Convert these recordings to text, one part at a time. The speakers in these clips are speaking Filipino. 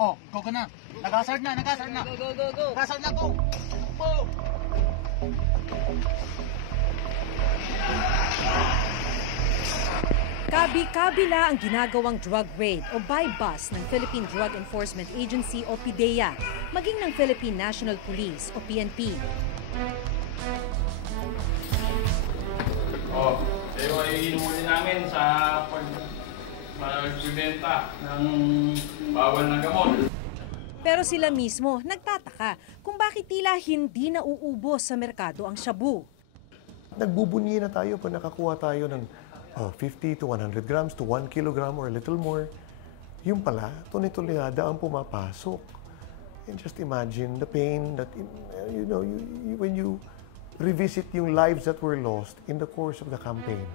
Oh, go ka na. Nag-hazard na. Go. Hazard na, go. Go. Kabi-kabila ang ginagawang drug raid o buy-bust ng Philippine Drug Enforcement Agency o PIDEA, maging ng Philippine National Police o PNP. Kayo ay inuuli namin sa pagbibenta ng bawal na gamot. Pero sila mismo nagtataka kung bakit tila hindi nauubos sa merkado ang shabu. Nagbubunyi na tayo pag nakakuha tayo ng 50 to 100 grams to 1 kilogram or a little more. Yung pala, tuloy-tuloyada ang pumapasok. And just imagine the pain that, when you revisit yung lives that were lost in the course of the campaign.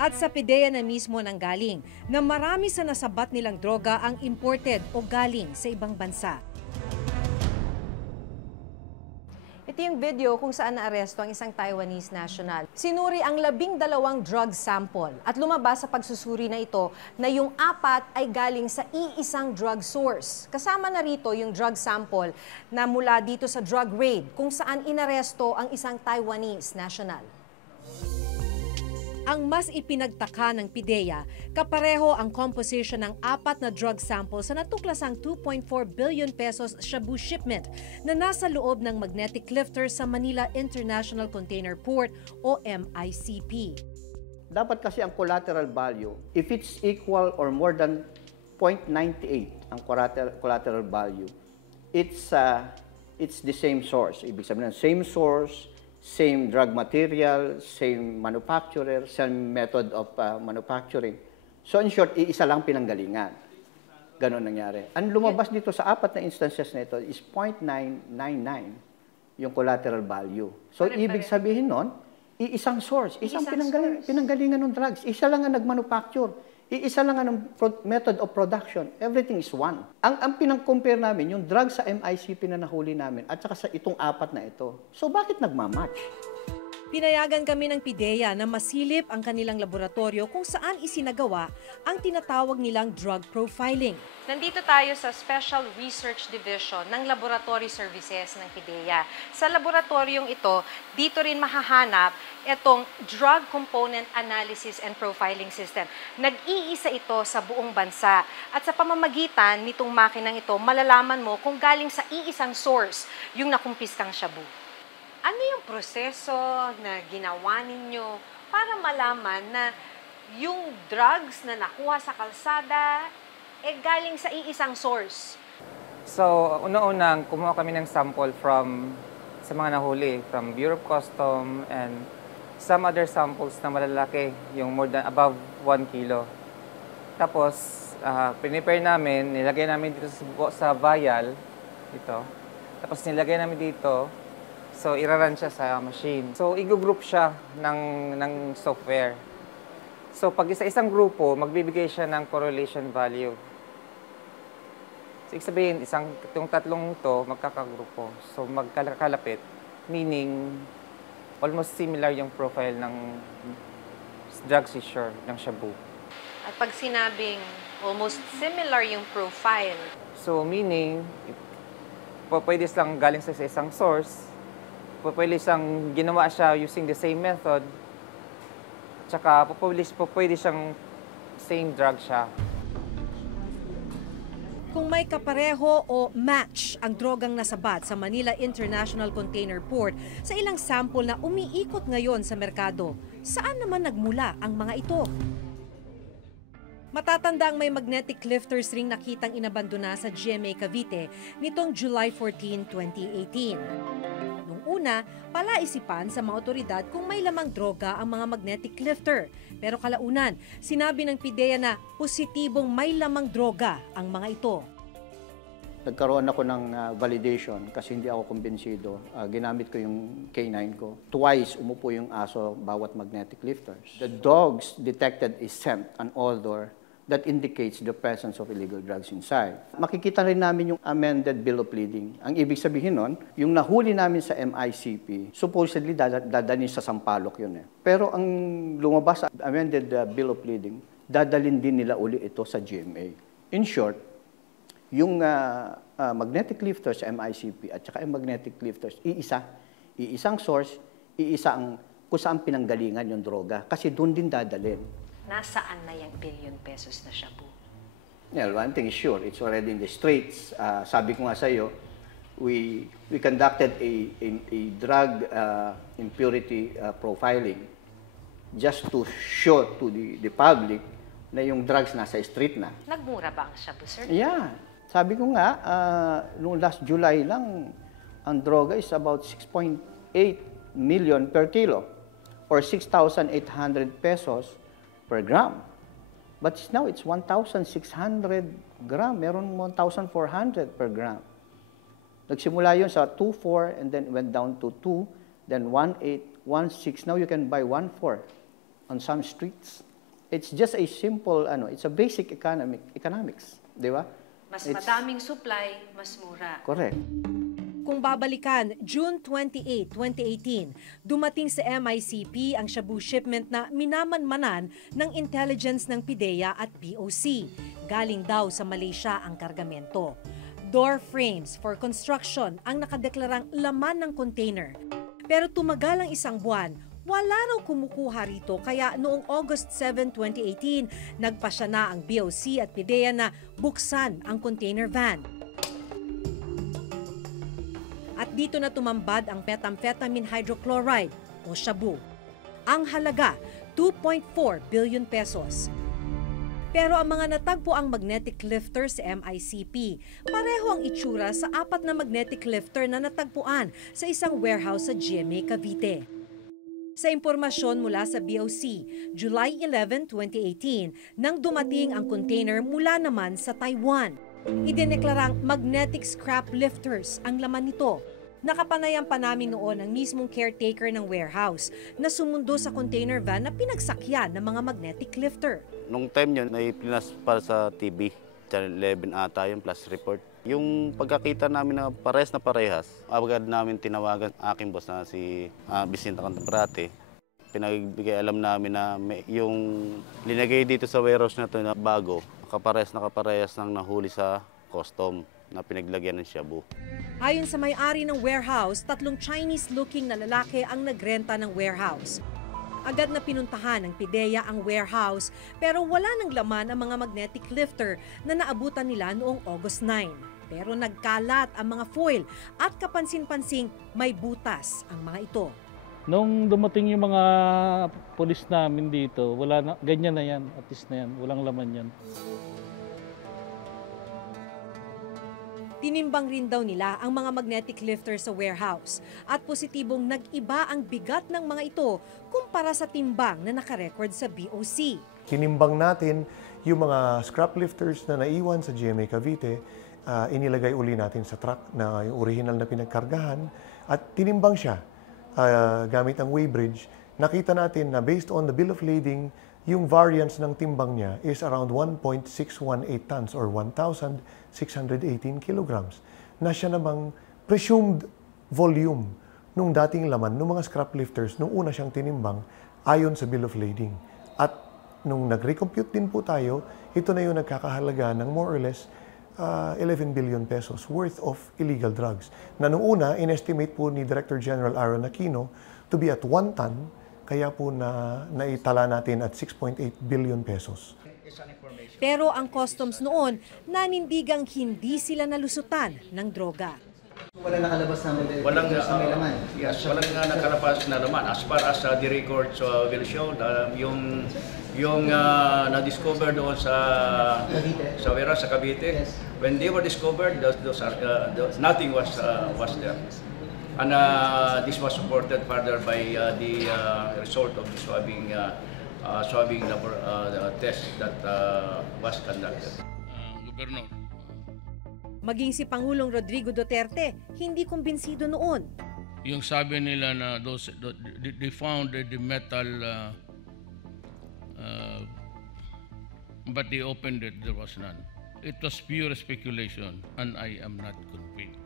At sa PIDEA na mismo nanggaling na marami sa nasabat nilang droga ang imported o galing sa ibang bansa. Ito yung video kung saan naaresto ang isang Taiwanese national. Sinuri ang 12 drug sample at lumabas sa pagsusuri na ito na yung 4 ay galing sa iisang drug source. Kasama na rito yung drug sample na mula dito sa drug raid kung saan inaresto ang isang Taiwanese national. Ang mas ipinagtaka ng PIDEA, kapareho ang composition ng 4 na drug samples sa natuklasang 2.4 billion pesos shabu shipment na nasa loob ng magnetic lifter sa Manila International Container Port o MICP. Dapat kasi ang collateral value, if it's equal or more than 0.98 ang collateral value, it's the same source. Ibig sabihin, same source, same drug material, same manufacturer, same method of manufacturing. So in short, iisa lang pinanggalingan. Ganon nangyari. Ang lumabas dito sa 4 na instances na ito is 0.999 yung collateral value. So ibig sabihin nun, iisang source, isang pinanggalingan ng drugs. Isa lang ang nagmanufacture. Iisa lang ang method of production. Everything is one. Ang pinang-compare namin, yung drug sa MICP na nahuli namin at saka sa itong 4 na ito. So bakit nagmamatch? Pinayagan kami ng PIDEA na masilip ang kanilang laboratorio kung saan isinagawa ang tinatawag nilang drug profiling. Nandito tayo sa Special Research Division ng Laboratory Services ng PIDEA. Sa laboratoryong ito, dito rin mahahanap itong Drug Component Analysis and Profiling System. Nag-iisa ito sa buong bansa. At sa pamamagitan nitong makinang ito, malalaman mo kung galing sa iisang source yung nakumpiskang shabu. Ano yung proseso na ginawa ninyo para malaman na yung drugs na nakuha sa kalsada galing sa iisang source? So, una-unang kumuha kami ng sample sa mga nahuli, from Bureau of Customs and some other samples na malalaki, yung more than above 1 kilo. Tapos, pinipare namin, nilagay namin dito sa vial, ito. Tapos nilagay namin dito. So, iraran siya sa machine. So, i-group siya ng software. So, pag isa-isang grupo, magbibigay siya ng correlation value. So, ibig sabihin, itong tatlong to magkakagrupo. So, magkakalapit, meaning almost similar yung profile ng drug seizure ng shabu. At pag sinabing almost similar yung profile, so, meaning, pwede silang galing sa isang source, pwede siyang ginawa siya using the same method, tsaka pwede siyang same drug siya. kung may kapareho o match ang drogang nasabat sa Manila International Container Port sa ilang sample na umiikot ngayon sa merkado, saan naman nagmula ang mga ito? Matatanda ang may magnetic lifters ring nakitang inabandona sa GMA Cavite nitong July 14, 2018. Nung una, palaisipan sa mga otoridad kung may lamang droga ang mga magnetic lifter. Pero kalaunan, sinabi ng PIDEA na positibong may lamang droga ang mga ito. Nagkaroon ako ng validation kasi hindi ako kumbinsido. Ginamit ko yung K9 ko. Twice umupo yung aso bawat magnetic lifters. The dogs detected a scent, an odor, that indicates the presence of illegal drugs inside. Makikita rin namin yung amended bill of lading. Ang ibig sabihin nun, yung nahuli namin sa MICP, supposedly dadalhin sa Sampaloc yun eh. Pero ang lumabas sa amended bill of lading, dadalhin din nila uli ito sa GMA. In short, yung magnetic lifters sa MICP at saka yung magnetic lifters, iisang source, kung saan pinanggalingan yung droga. Kasi doon din dadalhin. Nasaan na yung billion pesos na shabu? Well, one thing is sure, it's already in the streets. Sabi ko nga sa iyo, we conducted a drug impurity profiling just to show to the public na yung drugs nasa street na. Nagmura ba ang shabu, sir? Yeah. Sabi ko nga, noong last July lang, ang droga is about 6.8 million per kilo or 6,800 pesos per gram. But now it's 1,600 gram. Meron 1,400 per gram. Nagsimula yun sa 2.4 and then went down to 2, then 1.8, 1.6. Now you can buy 1.4 on some streets. It's just a simple, it's a basic economics. Di ba? Mas madaming supply, mas mura. Correct. Kung babalikan, June 28, 2018, dumating sa MICP ang shabu shipment na minamanmanan ng intelligence ng PIDEA at POC. Galing daw sa Malaysia ang kargamento. Door frames for construction ang nakadeklarang laman ng container. Pero tumagal ang isang buwan, wala raw kumukuha rito kaya noong August 7, 2018, nagpasya na ang BOC at PIDEA na buksan ang container van. At dito na tumambad ang methamphetamine hydrochloride o shabu. Ang halaga, 2.4 billion pesos. Pero ang mga natagpo ang magnetic lifter sa MICP, pareho ang itsura sa 4 na magnetic lifter na natagpuan sa isang warehouse sa GMA Cavite. Sa impormasyon mula sa BOC, July 11, 2018, nang dumating ang container mula naman sa Taiwan. Idineklarang magnetic scrap lifters ang laman nito. Nakapanayam pa namin noon ang mismong caretaker ng warehouse na sumundo sa container van na pinagsakyan ng mga magnetic lifter. Nung time yun, may pinas para sa TV. Channel 11 ata yung plus report. Yung pagkakita namin na parehas, agad namin tinawagan aking boss na si Vicente Cantabrate. Pinagbigay alam namin na yung linagay dito sa warehouse na to na bago, kaparehas ng nahuli sa custom na pinaglagyan ng shabu. Ayon sa may-ari ng warehouse, 3 Chinese-looking na lalaki ang nagrenta ng warehouse. Agad na pinuntahan ng PIDEA ang warehouse pero wala ng laman ang mga magnetic lifter na naabutan nila noong August 9. Pero nagkalat ang mga foil at kapansin-pansing may butas ang mga ito. Nung dumating yung mga pulis namin dito, wala na, ganyan na yan, at least na yan, walang laman yan. Tinimbang rin daw nila ang mga magnetic lifter sa warehouse at positibong nag-iba ang bigat ng mga ito kumpara sa timbang na nakarecord sa BOC. Tinimbang natin yung mga scrap lifters na naiwan sa GMA Cavite, inilagay uli natin sa truck na yung original na pinagkargahan at tinimbang siya gamit ang weighbridge. Nakita natin na based on the bill of lading, yung variance ng timbang niya is around 1.618 tons or 1,618 kilograms na siya namang presumed volume nung dating laman ng mga scrap lifters nung una siyang tinimbang ayon sa bill of lading. At nung nag-recompute din po tayo, ito na yung nagkakahalaga ng more or less 11 billion pesos worth of illegal drugs. Na nung una, in-estimate po ni Director General Aaron Aquino to be at 1 ton, kaya po naitala natin at 6.8 billion pesos. Pero ang customs noon, nanindigang hindi sila nalusutan ng droga. Walang nakalabas na Walang may laman. Yes, walang nakalabas na laman. As far as the records will show, yung na-discover doon sa warehouse sa Cavite, when they were discovered, nothing was there. And this was supported further by the result of the swabbing test that was conducted. Gobernador. Maging si Pangulong Rodrigo Duterte, hindi kumbinsido noon. Yung sabi nila na they found the metal but they opened it, there was none. It was pure speculation and I am not convinced.